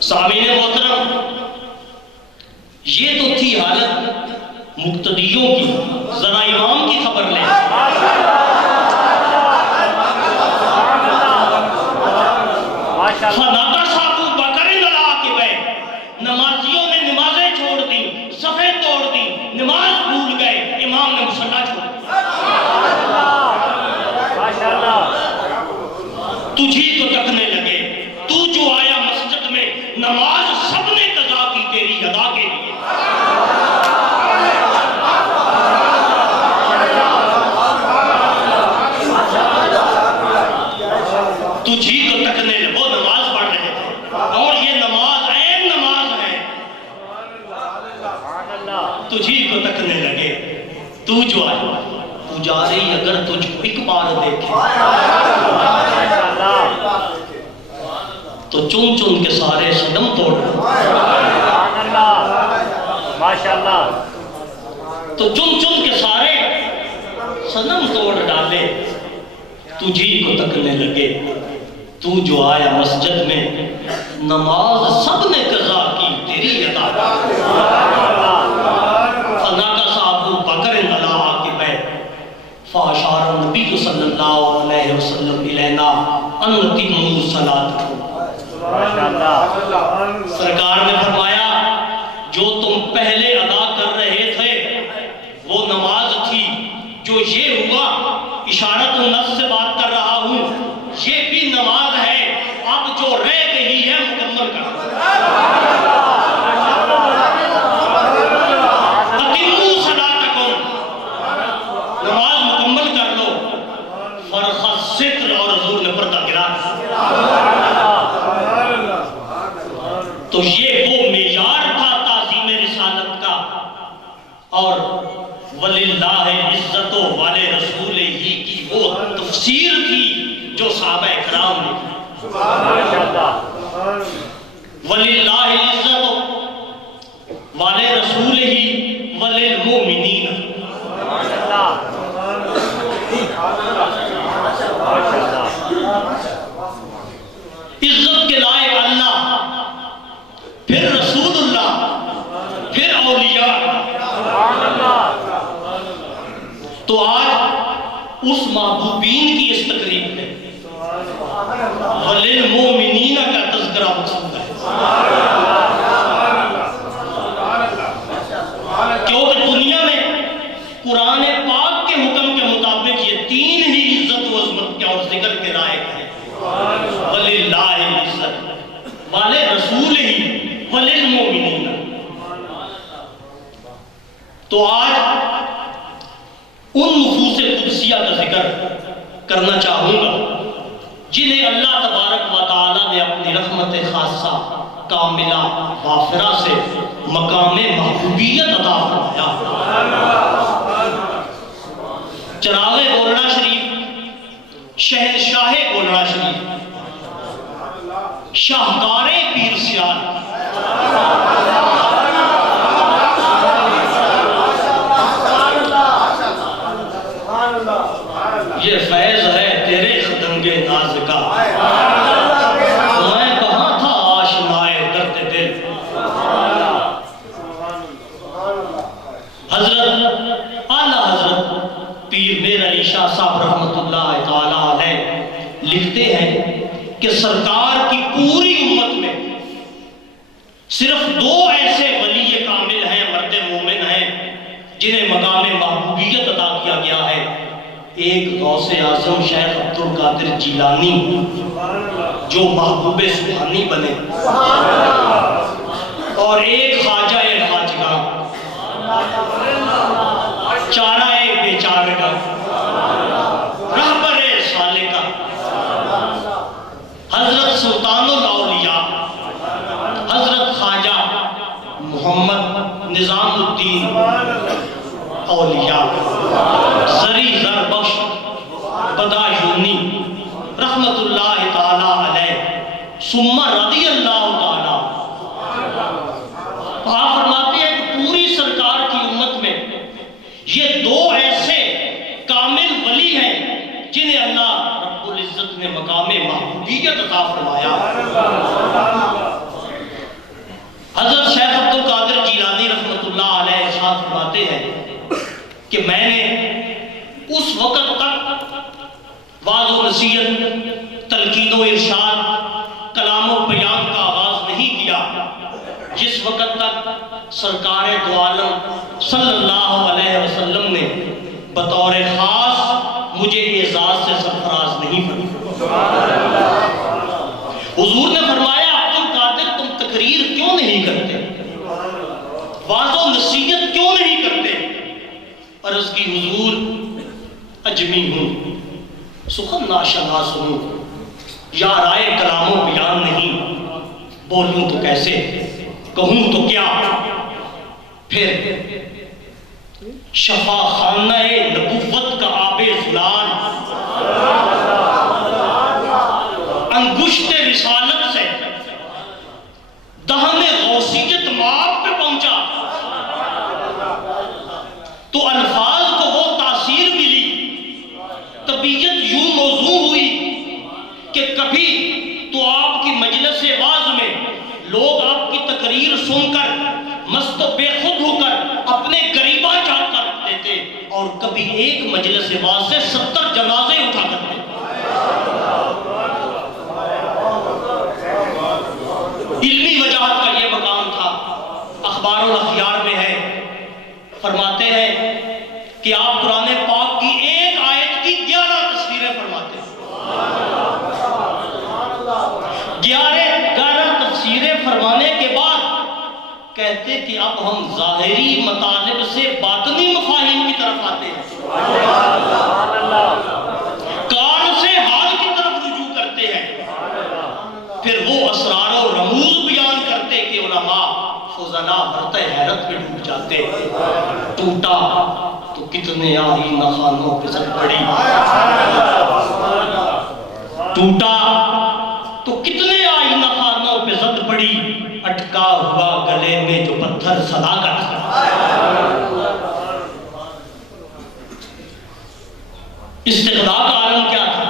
سامعین محترم، یہ تو تھی حالت مقتدیوں کی، ذرا امام کی خبر لیں۔ فناتا صاحب بکر العاقبہ، نمازیوں نے نمازیں چھوڑ دی، صفیں توڑ دی، نماز بھول گئے، امام نے مصلی چھوڑ دی۔ تجھی کو تکنے لگے، تو جو آیا مسجد میں، نماز سب نے قضا کی تیری ادا کے لیے۔ تجھی کو تکنے لگے، وہ نماز پڑھ رہے تھے، اور یہ نماز عین نماز ہے۔ تجھی کو تکنے لگے، تو جو آیا، تو جا رہی اگر تجھ کو ایک بار دیکھے تو چن چن کے سارے صدم توڑ ماشاءاللہ، تو چن چن کے سارے صدم توڑ ڈالے۔ تجھی کو تکنے لگے، تو جو آیا مسجد میں، نماز سب نے قضا کی تیری ادا۔ فناکا صاحب بکر العاقبہ، فاشار النبی صلی اللہ علیہ وسلم الینا ان تموا صلاتکم۔ سرکار نے فرمایا جو تم پہلے ادا کر رہے تھے وہ نماز تھی، جو یہ ہوا اشارت النفس سے بات کر رہا ہوں، یہ بھی نماز ہے، اب جو رہ گئی ہے مکمل کر۔ اتموا صلاتکم، نماز مکمل کر لو۔ فرخ الستر، اور حضور نے پردہ گرا۔ تو یہ وہ معیار تھا تعظیم رسالت کا، اور وَلِلَّهِ عِزَّتُ والے رسول ہی کی وہ تفسیر تھی جو صحابہ اکرام نے۔ وَلِلَّهِ عِزَّتُ والے رسول ہی وَلِلْمُؤْمِنِينَ۔ عزت کے لائق اللہ، پھر رسول اللہ، پھر اولیاء۔ تو آج اس محبوبین کی اس تقریب میں وَلِلْمُؤْمِنِينَ کا تذکرہ مقصود ہے، کیونکہ دنیا میں قرآن پاک کے حکم کے مطابق یہ تین ہی عزت و عظمت کے اور ذکر کے لائق ہیں، وَلِلَّهِ العزت والے رسول ہی وَلِلْمُؤْمِنِينَ۔ تو آج ان نفوس قدسیہ کا ذکر کرنا چاہوں گا جنہیں اللہ تبارک و تعالیٰ نے اپنی رحمت خاصہ کاملہ غافرہ سے مقام محبوبیت عطا فرمایا۔ چراغ گولڑا شریف، شہنشاہ گولڑا شریف، شاہکار پیر سیال، یہ فیض ہے تیرے خدنگ ناز کا، میں کہاں تھا آشنائے درد دل۔ حضرت اعلیٰ حضرت پیر میر علی شاہ صاحب رحمت اللہ تعالیٰ علیہ لکھتے ہیں کہ سرکار کی پوری امت میں صرف دو ایسے ولی کامل ہیں، مرد مومن ہیں، جنہیں مقام محبوبیت عطا کیا گیا ہے۔ ایک غوث اعظم شیخ عبد القادر جیلانی جو محبوب سبحانی بنے، اور ایک خواجہ خواجگاں چارہ بیچارے کا، رہبر صالح کا، حضرت سلطان الاولیاء حضرت خواجہ محمد نظام الدین اولیاء زری زربخش بدایونی رحمت اللہ تعالی علیہ ثم رضی اللہ تعالی۔ آپ فرماتے ہیں کہ پوری سرکار کی امت میں یہ دو ایسے کامل ولی ہیں جنہیں اللہ رب العزت نے مقام محبوبیت عطا فرمایا۔ حضرت شیخ عبد القادر جیلانی رحمت اللہ علیہ ارشاد فرماتے ہیں کہ میں نے اس وقت تک واعظ و نصیحت، تلقین و ارشاد، کلام و بیان کا آغاز نہیں کیا جس وقت تک سرکار دو عالم صلی اللہ علیہ وسلم نے بطور خاص مجھے اعزاز سے سرفراز نہیں فرمایا۔ حضور نے فرمایا عبد القادر تم تقریر کیوں نہیں کرتے، واعظ و نصیحت کیوں نہیں کرتے؟ عرض کی حضور اجمی ہوں، سخن ناشنا سنوں، یا رائے کلام و بیان نہیں، بولوں تو کیسے، کہوں تو کیا؟ پھر شفا خانہ نبوت کا آب زلال انگشت رسالت سے دہن غوثیت ماب پہ پہنچا تو الفاظ کو وہ تاثیر ملی، طبیعت یوں موزوں ہوئی کہ کبھی تو آپ کی مجلس واعظ میں لوگ آپ کی تقریر سن کر مست و بے خود ہو کر اپنے غریبہ جاگ کر دیتے اور کبھی ایک مجلس واعظ سے 70 جنازے اٹھا کرتے۔ علمی وجاہت کا یہ مقام تھا۔ اخبار الاخیار میں ہے، فرماتے ہیں کہ آپ قرآن پاک کی ایک آیت کی 11 تصویریں فرماتے ہیں۔ 11 تفسیریں فرمانے کے بعد کہتے کہ اب ہم ظاہری مطالب سے باطنی مفاہیم کی طرف آتے ہیں، کان سے حال کی طرف رجوع کرتے ہیں، پھر وہ اسرار و رموز بیان کرتے کہ علماء فضلاء برتہ حیرت میں ڈوب جاتے۔ ٹوٹا تو کتنے آئینہ خانوں پہ زد پڑی، ٹوٹا تو کتنے آئینہ خانوں پہ زد پڑی، اٹکا ہوا گلے میں جو پتھر صداقت۔ استقضاء کا عالم کیا تھا؟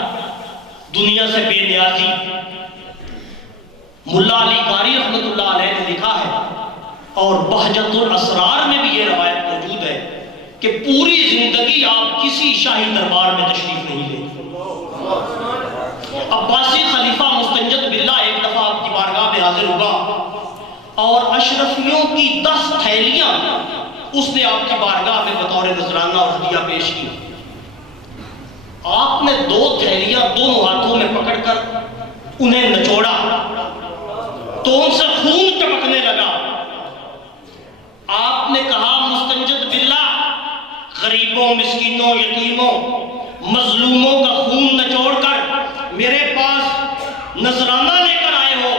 دنیا سے بے نیازی۔ ملا علی قاری رحمت اللہ علیہ نے لکھا ہے اور بہجت الاسرار میں بھی یہ روایت موجود ہے کہ پوری زندگی آپ کسی شاہی دربار میں تشریف نہیں لے۔ عباسی خلیفہ مستنجد باللہ ایک دفعہ آپ کی بارگاہ میں حاضر ہوا اور اشرفیوں کی 10 تھیلیاں اس نے آپ کی بارگاہ میں بطور نذرانہ اور ہدیہ پیش کی۔ آپ نے 2 تھیلیاں دونوں ہاتھوں میں پکڑ کر انہیں نچوڑا تو ان سے خون ٹپکنے لگا۔ آپ نے کہا مستنجد باللہ، غریبوں، مسکینوں، یتیموں، مظلوموں کا خون نچوڑ کر میرے پاس نذرانہ لے کر آئے ہو،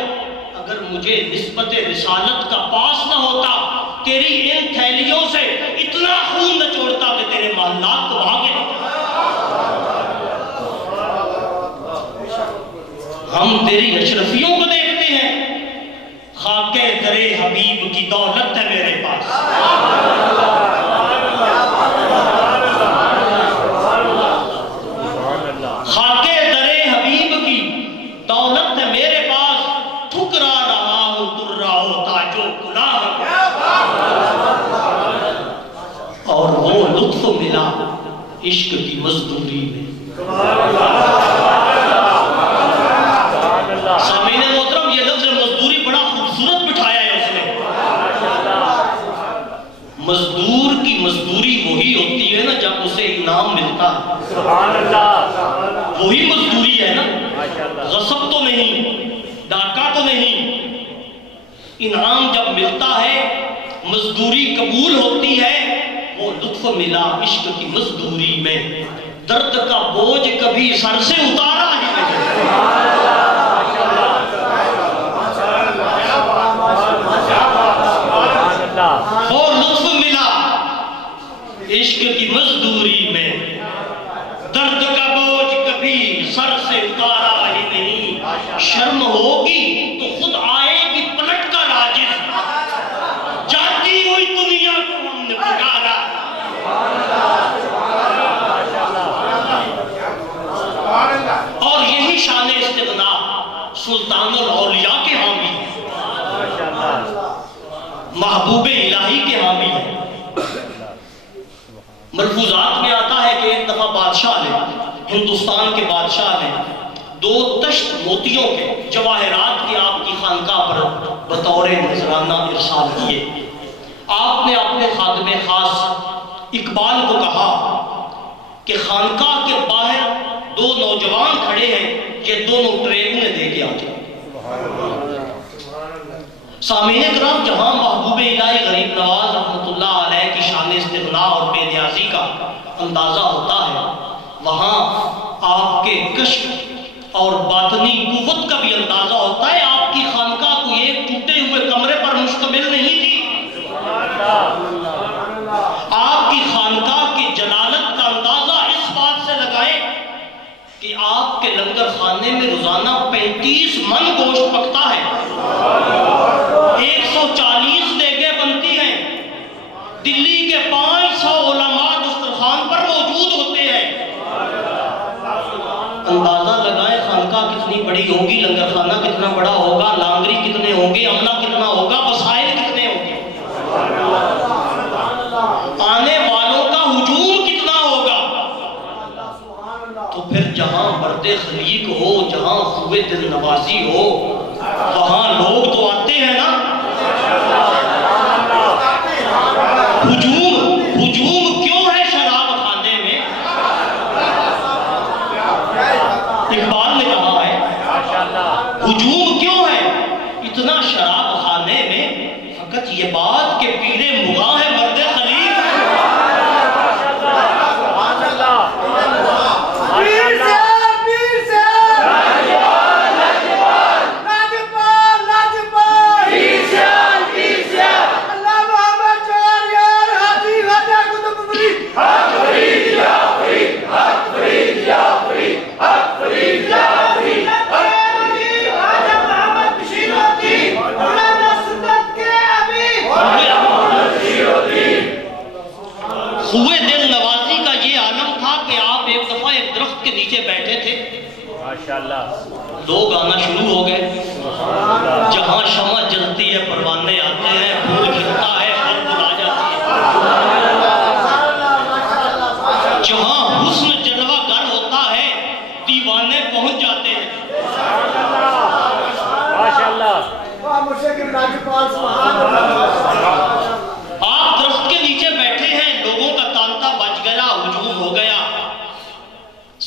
اگر مجھے نسبت رسالت کا پاس نہ ہوتا تیری ان تھیلیوں سے اتنا خون نچوڑتا کہ تیرے محلات کو بھاگے۔ ہم تیری اشرفیوں کو دیکھتے ہیں، خاکے درے حبیب کی دولت ہے میرے پاس۔ خاکے درے حبیب کی دولت ہے میرے پاس، ٹھکرا رہا ہوں درہ و تاج و کلاه، اور وہ لطف ملا عشق کی مزدوری میں۔ سامعین محترم، یہ لفظ مزدوری بڑا خوبصورت بٹھایا ہے اس نے۔ مزدور کی مزدوری وہی ہوتی ہے نا جب اسے انعام ملتا ہے، سبحان اللہ، وہی مزدوری ہے نا، غصب تو نہیں، ڈاکہ تو نہیں۔ انعام جب ملتا ہے مزدوری قبول ہوتی ہے، وہ لطف ملا عشق کی مزدوری میں، درد کا بوجھ کبھی سر سے اتارا ہی نہیں، اور لطف ملا عشق کی مزدوری میں، درد کا بوجھ کبھی سر سے اتارا ہی نہیں، شرم ہوگی تو خود آئے گی پلٹ کر عاجز، جاتی ہوئی دنیا کو ہم نے پکارا، اور یہی شان استغنا سلطان الاولیاء کے حامی ہے، محبوب الہی کے حامی ہے۔ ملفوظات میں آتا ہے کہ ایک دفعہ بادشاہ نے، ہندوستان کے بادشاہ نے 2 تشت موتیوں کے جواہرات کی آپ کی خانقاہ پر بطور نذرانہ ارسال کیے۔ آپ نے اپنے خادم خاص اقبال کو کہا کہ خانقاہ کے باہر 2 نوجوان کھڑے ہیں، یہ دونوں ٹرین میں دے کے آ جائیں۔ سامعین کرام، جہاں محبوب الہی غریب نواز رحمۃ اللہ علیہ کی شان استغنا اور بے نیازی کا اندازہ ہوتا ہے، وہاں آپ کے کشف اور باطنی قوت کا بھی اندازہ ہوتا ہے۔ آپ کی خانقاہ کوئی ایک ٹوٹے ہوئے کمرے پر مشتمل نہیں تھی، آپ کی خانقاہ کی جلالت کا اندازہ اس بات سے لگائیں کہ آپ کے لنگر خانے میں روزانہ 35 من گوشت پکتا ہے، 140 دیگیں بنتی ہیں، دلی کے 500 علماء دسترخوان پر موجود ہوتے ہیں۔ اندازہ لگائیں خانقاہ کتنی بڑی ہوگی، لنگر خانہ کتنا بڑا ہوگا، لانگری کتنے ہوں گے، عملہ کتنا ہوگا، وسائل کتنے ہوں گے، آنے والوں کا ہجوم کتنا ہوگا۔ تو پھر جہاں مرد خلیق ہو، جہاں خوبِ دل نوازی ہو، وہاں لوگ تو آتے ہیں نا۔ ہجوم کیوں ہے شراب خانے میں؟ اقبال نے کہا ہے ہجوم کیوں ہے اتنا شراب خانے میں؟ فقط یہ بات کہ پیرے مغاں ہے مرد خلیق۔ خوئے دل نوازی کا یہ عالم تھا کہ آپ ایک دفعہ ایک درخت کے نیچے بیٹھے تھے، لوگ آنا شروع ہو گئے، جہاں شمع جلتی ہے پروانے آتے ہیں، پھول کھلتا ہے بلبل آ جاتی ہے، جہاں حسن جلوہ گر ہوتا ہے دیوانے پہنچ جاتے ہیں۔ آپ درخت کے نیچے بیٹھے ہیں، لوگوں کا تانتا بج گیا، ہجوم ہو گیا،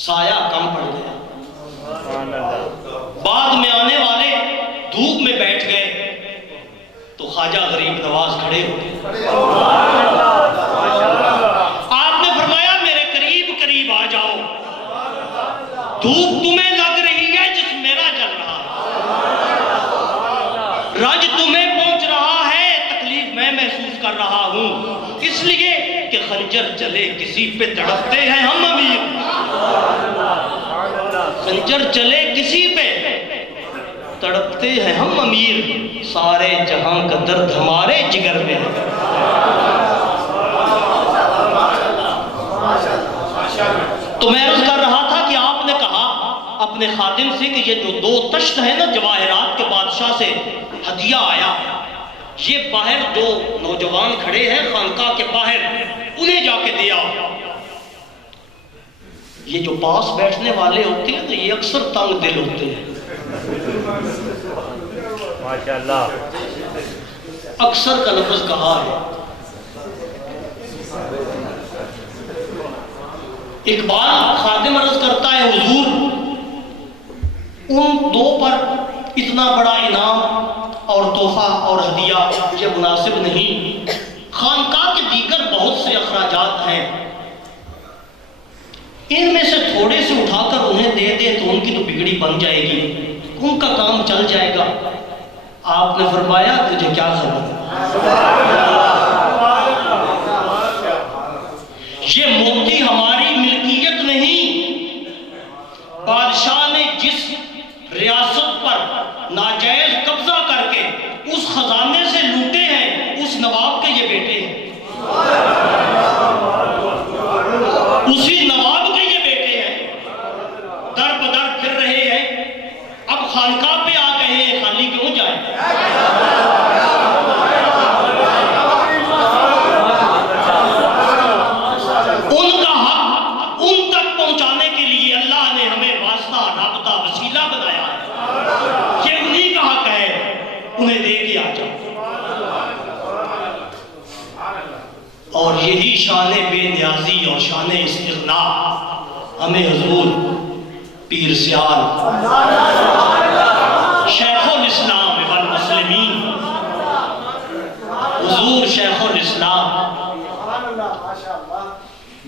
سایہ کم پڑ گیا، بعد میں آنے والے دھوپ میں بیٹھ گئے تو خواجہ غریب نواز کھڑے ہو گئے۔ آپ نے فرمایا میرے قریب قریب آ جاؤ، دھوپ تمہیں لگ رہی ہے جس میرا جل رہا ہے، رج تمہیں پہنچ رہا ہے، تکلیف میں محسوس کر رہا ہوں، اس لیے کہ خنجر چلے کسی پہ تڑپتے ہیں ہم امیر، خنجر چلے کسی پہ تڑپتے ہیں ہم امیر، سارے جہاں کا درد ہمارے جگر میں ہے۔ تو میں عرض کر رہا تھا کہ آپ نے کہا اپنے خادم سے کہ یہ جو 2 تشت ہیں نا جواہرات کے بادشاہ سے ہدیہ آیا، یہ باہر جو نوجوان کھڑے ہیں خانقاہ کے باہر انہیں جا کے دیا۔ یہ جو پاس بیٹھنے والے ہوتے ہیں تو یہ اکثر تنگ دل ہوتے ہیں، ماشاءاللہ، اکثر کا لفظ کہا ہے۔ اقبال خادم عرض کرتا ہے حضور ان 2 پر اتنا بڑا انعام اور تحفہ اور ہدیہ یہ مناسب نہیں۔ خانقاہ کے دیگر بہت سے اخراجات ہیں، ان میں سے تھوڑے سے اٹھا کر انہیں دے دیں تو ان کی تو بگڑی بن جائے گی، ان کا کام چل جائے گا۔ آپ نے فرمایا تجھے کیا خبر ہے؟ یہ موتی ہماری ملکیت نہیں، بادشاہ نے جس ریاست پر ناجائز قبضہ کر کے اس خزانے سے لوٹے ہیں، اس نواب کے یہ بیٹے ہیں، اسی نواب کے یہ بیٹے ہیں، در بدر پھر رہے ہیں، اب خانقاہ پہ آ گئے ہیں، خالی کیوں جائیں؟ ان کا حق ان تک پہنچانے کے لیے اللہ نے ہمیں واسطہ، رابطہ، وسیلہ بنایا ہے، یہ انہی کا حق ہے، انہیں دے کے آ جاؤ۔ اور یہی شان بے نیازی اور شان استغناء ہمیں حضور پیر سیال شیخ الاسلام والمسلمین، حضور شیخ الاسلام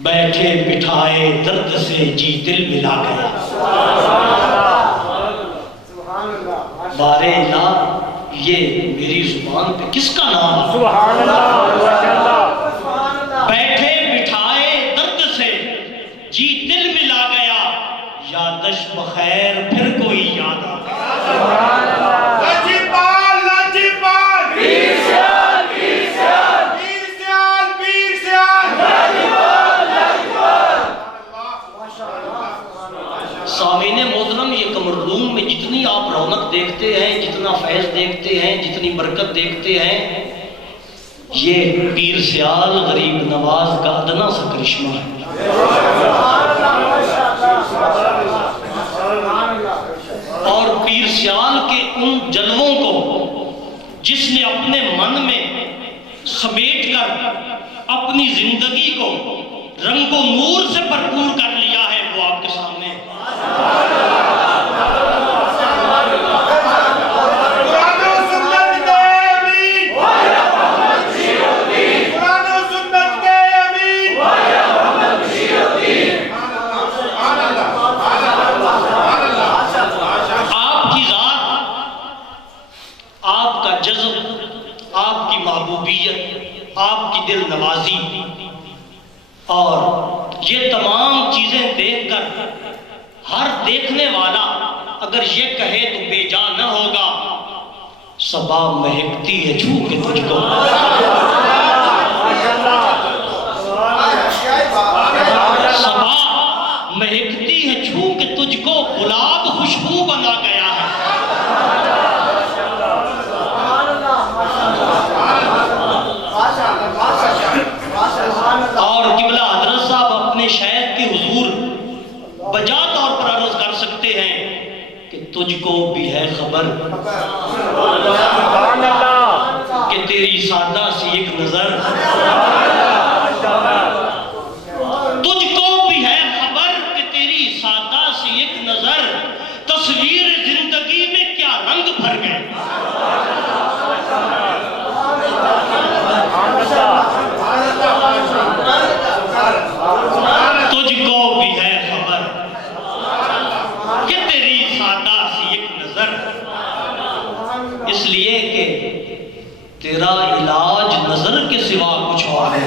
بیٹھے بٹھائے درد سے جی دل ملا گئے، بارے اللہ یہ میری زبان پہ کس کا نام ہے؟ سبحان اللہ، بیٹھے بٹھائے درد سے جی دل ملا گیا، یادش بخیر پھر کوئی یاد آ گیا۔ لاجپال لاجپال پیر سیال پیر سیال پیر سیال پیر سیال لاجپال لاجپال۔ سامعین محترم، یہ قمرلوم میں جتنی آپ رونق دیکھتے ہیں، جتنا فیض دیکھتے ہیں، جتنی برکت دیکھتے ہیں، یہ پیر سیال غریب نواز کا ادنا سا کرشمہ ہے۔ اور پیر سیال کے ان جلووں کو جس نے اپنے من میں سمیٹ کر اپنی زندگی کو رنگ و نور سے بھرپور کر لیا ہے، وہ آپ کے سامنے ہے۔ آپ کی محبوبیت، آپ کی دل نوازی اور یہ تمام چیزیں دیکھ کر ہر دیکھنے والا اگر یہ کہے تو بے جا نہ ہوگا، صبا مہکتی ہے چھو کے تجھ کو، صبا مہکتی ہے چھو کے تجھ کو، گلاب خوشبو بنا گیا ہے۔ اور قبلہ حضرت صاحب اپنے شیخ کے حضور بجا طور پر عرض کر سکتے ہیں کہ تجھ کو بھی ہے خبر کہ تیری سادہ سی ایک نظر، تجھ کو بھی ہے خبر کہ تیری سادہ سی ایک نظر، تصویر زندگی میں کیا رنگ بھر گئے۔ تجھ کو بھی ہے خبر کہ تیری سادہ سی ایک نظر، اس لیے کہ تیرا علاج نظر کے سوا کچھ اور ہے،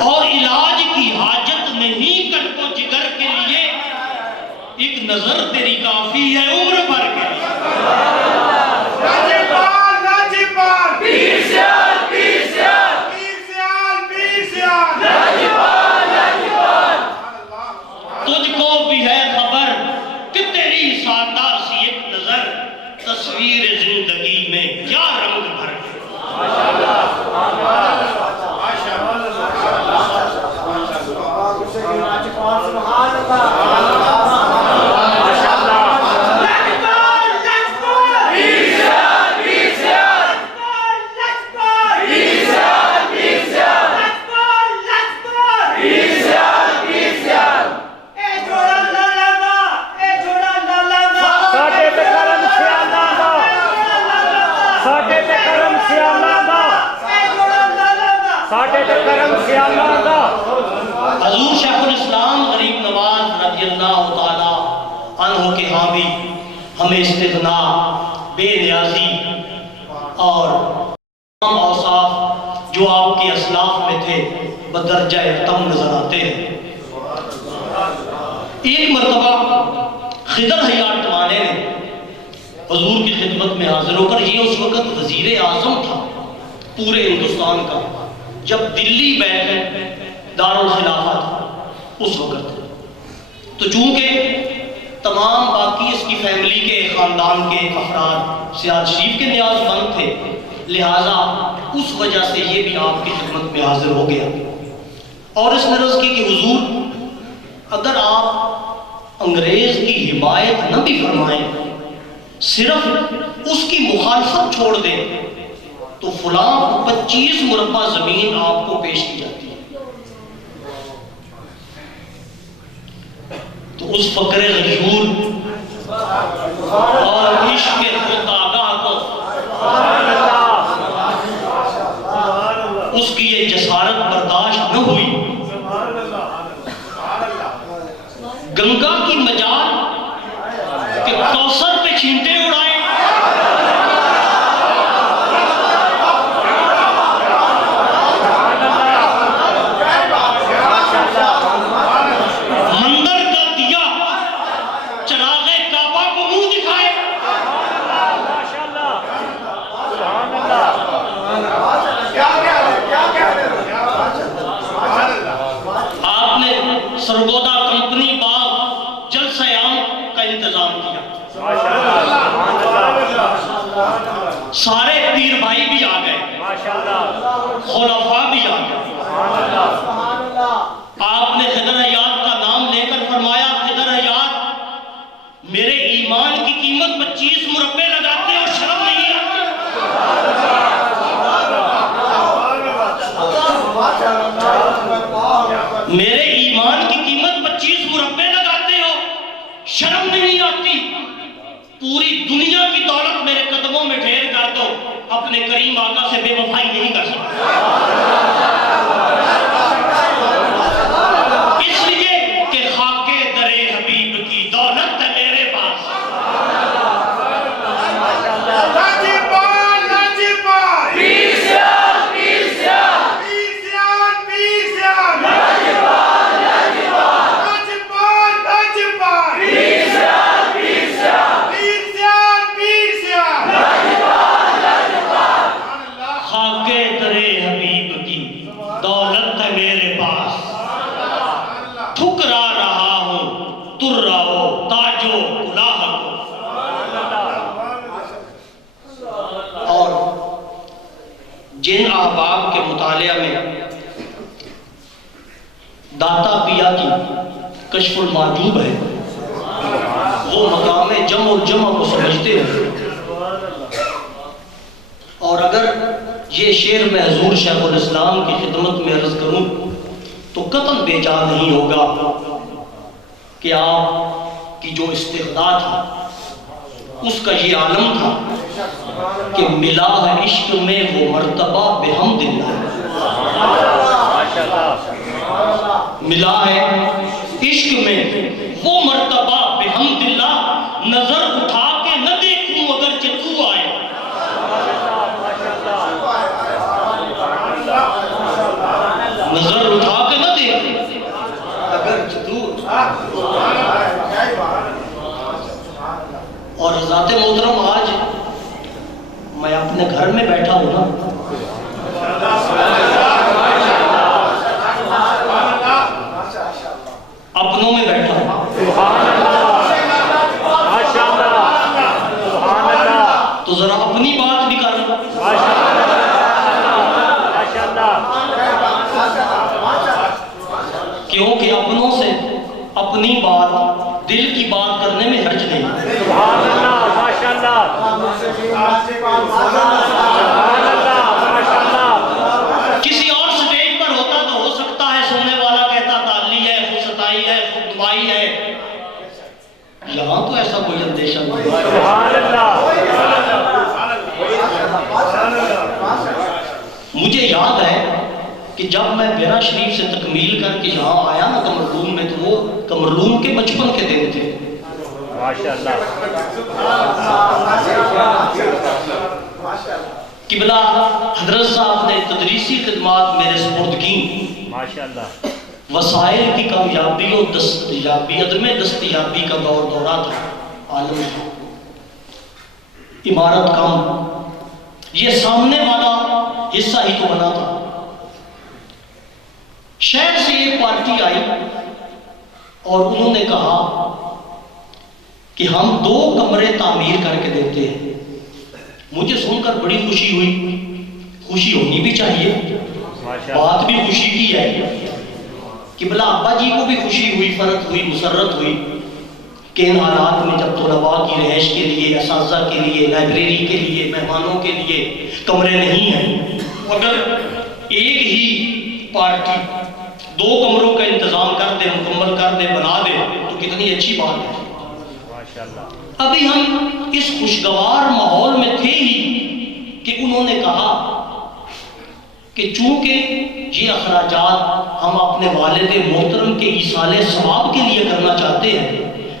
اور علاج کی حاجت نہیں کٹ کو جگر کے لیے، ایک نظر تیری کافی ہے عمر بھر کے لیے۔ لاجپال لاجپال پیر سیال پیر سیال پیر سیال پیر سیال لاجپال لاجپال۔ تجھ کو بھی ہے خبر کہ تیری سادہ سی ایک نظر، تصویر زندگی میں کیا رنگ بھر گئے۔ ساڈے ساٹھے تے کرم سے اللہ دا حضور شیخ الاسلام غریب نواز رضی اللہ تعالی عنہ کے ہاں بھی ہمیں استغنا، بے نیازی اور تمام اوصاف جو آپ کے اسلاف میں تھے بدرجہ تم نظر آتے ہیں۔ ایک مرتبہ خضر حیات ٹمانے نے حضور کی خدمت میں حاضر ہو کر، یہ اس وقت وزیر اعظم تھا پورے ہندوستان کا، جب دلی بیٹھ دارالخلافہ تھا اس وقت، تو چونکہ تمام باقی اس کی فیملی کے خاندان کے افراد سیاد شریف کے نیاز مند تھے، لہٰذا اس وجہ سے یہ بھی آپ کی خدمت میں حاضر ہو گیا اور اس نے عرض کی کہ حضور اگر آپ انگریز کی حمایت نہ بھی فرمائیں، صرف اس کی مخالفت چھوڑ دیں تو فلاں 25 مربع زمین آپ کو پیش کی جاتی ہے۔ تو اس فقر غیور اور عشق خود آگاہ کو اس کی یہ جسارت برداشت نہ ہوئی، گنگا کی مجال کہ کوثر پہ چھینٹے اڑائے، مندر کا دیا چراغ کعبہ کو منہ دکھائے، آپ نے سرگودا کمپنی باغ جلسہ عام کا انتظام کیا، سارے پیر بھائی بھی آ گئے، خلفاء بھی آ گئے۔ آپ نے خضر حیات کا نام لے کر فرمایا، خضر حیات میرے ایمان کی قیمت 25 مربع لگاتے اور شرم نہیں آتی، میرے ایمان کی قیمت 25 مربع لگاتے ہو، شرم نہیں آتی، پوری دنیا کی دولت میرے قدموں میں ڈھیر کر دو، اپنے کریم آقا سے بے وفائی نہیں کر سکتے۔ اس لیے کہ خاک در حبیب کی دولت ہے میرے پاس۔ جن احباب کے مطالعہ میں داتا پیا کی کشف المحجوب ہے، وہ مقام جمع اور جمع کو سمجھتے ہیں، اور اگر یہ شعر میں حضور شیخ الاسلام کی خدمت میں عرض کروں تو قطعاً بے جا نہیں ہوگا کہ آپ کی جو استغنا تھا اس کا یہ عالم تھا کہ ملا ہے عشق میں وہ مرتبہ بحمد اللہ، ملا ہے عشق میں وہ مرتبہ بحمد اللہ، نظر اٹھا کے نہ دیکھوں اگرچہ تو آئے، نظر اٹھا کے نہ دیکھوں اگرچہ تو آئے۔ اور حضرات محترم آج میں اپنے گھر میں بیٹھا ہوں نا، اپنوں میں بیٹھا ہوں، تو ذرا اپنی بات بھی کر لوں، کیونکہ اپنوں سے اپنی بات دل کی بات کرنے میں حرج نہیں۔ کسی اور سٹیج پر ہوتا تو ہو سکتا ہے سننے والا کہتا تعلی ہے، خود ستائی ہے، خود دعائی ہے، یہاں تو ایسا کوئی اندیشہ نہیں۔ مجھے یاد ہے کہ جب میں بیرا شریف سے تکمیل کر کے یہاں آیا نا قمرلوم میں، تو وہ قمرلوم کے بچپن کے دن تھے۔ ماشاءاللہ قبلہ حضرت صاحب نے تدریسی خدمات میرے سپرد کی، ماشاءاللہ وسائل کی کامیابی اور دستیابی، عدم دستیابی کا دور دورہ تھا عالم تھا، عمارت کم، یہ سامنے والا حصہ ہی تو بنا تھا۔ شہر سے ایک پارٹی آئی اور انہوں نے کہا کہ ہم 2 کمرے تعمیر کر کے دیتے ہیں۔ مجھے سن کر بڑی خوشی ہوئی، خوشی ہونی بھی چاہیے، بات بھی خوشی کی ہے۔ قبلہ ابا جی کو بھی خوشی ہوئی، فرحت ہوئی، مسرت ہوئی کہ ان حالات میں جب طلباء کی رہائش کے لیے، اساتذہ کے لیے، لائبریری کے لیے، مہمانوں کے لیے کمرے نہیں ہیں، اگر ایک ہی پارٹی 2 کمروں کا انتظام کر دے، مکمل کر دے، بنا دے تو کتنی اچھی بات ہے۔ ابھی ہم اس خوشگوار ماحول میں تھے ہی کہ انہوں نے کہا کہ چونکہ یہ اخراجات ہم اپنے والد محترم کے ایصال ثواب کے لیے کرنا چاہتے ہیں،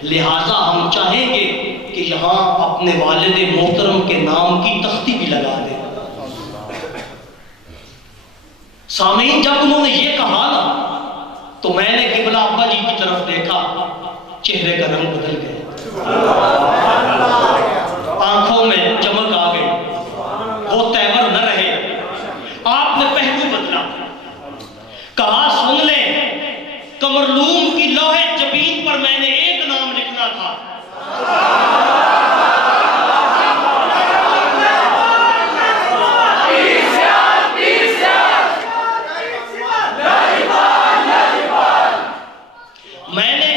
لہٰذا ہم چاہیں گے کہ یہاں اپنے والد محترم کے نام کی تختی بھی لگا دیں۔ سامعین، جب انہوں نے یہ کہا نا تو میں نے قبلہ ابا جی کی طرف دیکھا، چہرے کا رنگ بدل گیا، آنکھوں میں چمک آ گئی، وہ تیور نہ رہے، آپ نے پہلو بدلا، کہا سن لیں، قمرلوم کی لوح جبین پر میں نے ایک نام لکھنا تھا، میں نے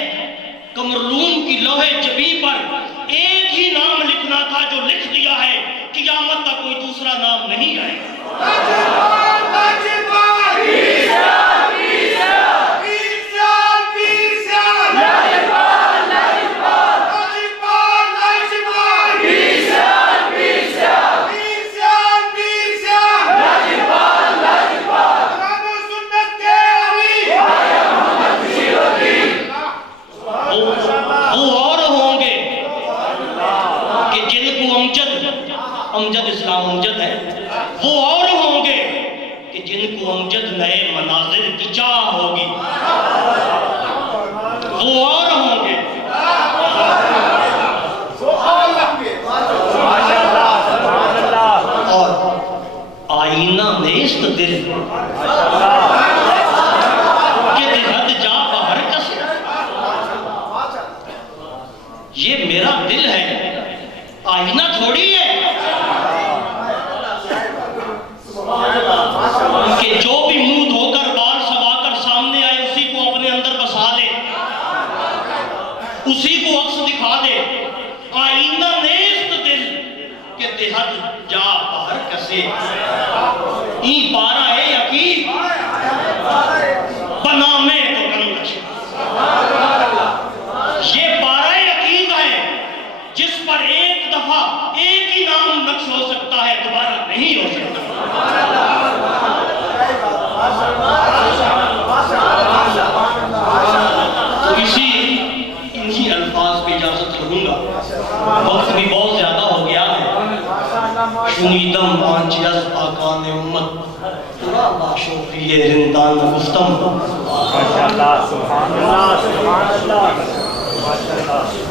قمرلوم کی لوح جبین پر ایک ہی نام لکھنا تھا جو لکھ دیا ہے، قیامت تک کوئی دوسرا نام نہیں آئے گا۔ امجد اسلام امجد ہے، وہ اور ہوں گے کہ جن کو امجد نئے مناظر کی چاہ ہوگی، وہ اور ہوں گے۔ اور آئینہ نیست دل کہ دہد جا باہر کسے، یہ میرا دل ہے، آئینہ تھوڑی ہے کہ جو بھی منہ دھو کر بال سوا کر سامنے آئے اسی کو اپنے اندر بسا لے، اسی کو عکس دکھا دے۔ آئینہ نیست دل کہ دہد جا باہر کسے، این پارا ہے یقین بنامے تو کنگش، یہ پارا یقین ہے جس پر ایک دفعہ ایک ہی نام نقش ہو سکتا ہے، دوبارہ نہیں ہو سکتا۔ تو انہی الفاظ پہ اجازت لوں گا، وقت بھی بہت زیادہ ہو گیا ہے۔ شنیدم آنچ از آقان امت ترا باشوقی رندان گفتم۔ ماشاءاللہ، سبحان اللہ، سبحان اللہ، ماشاءاللہ۔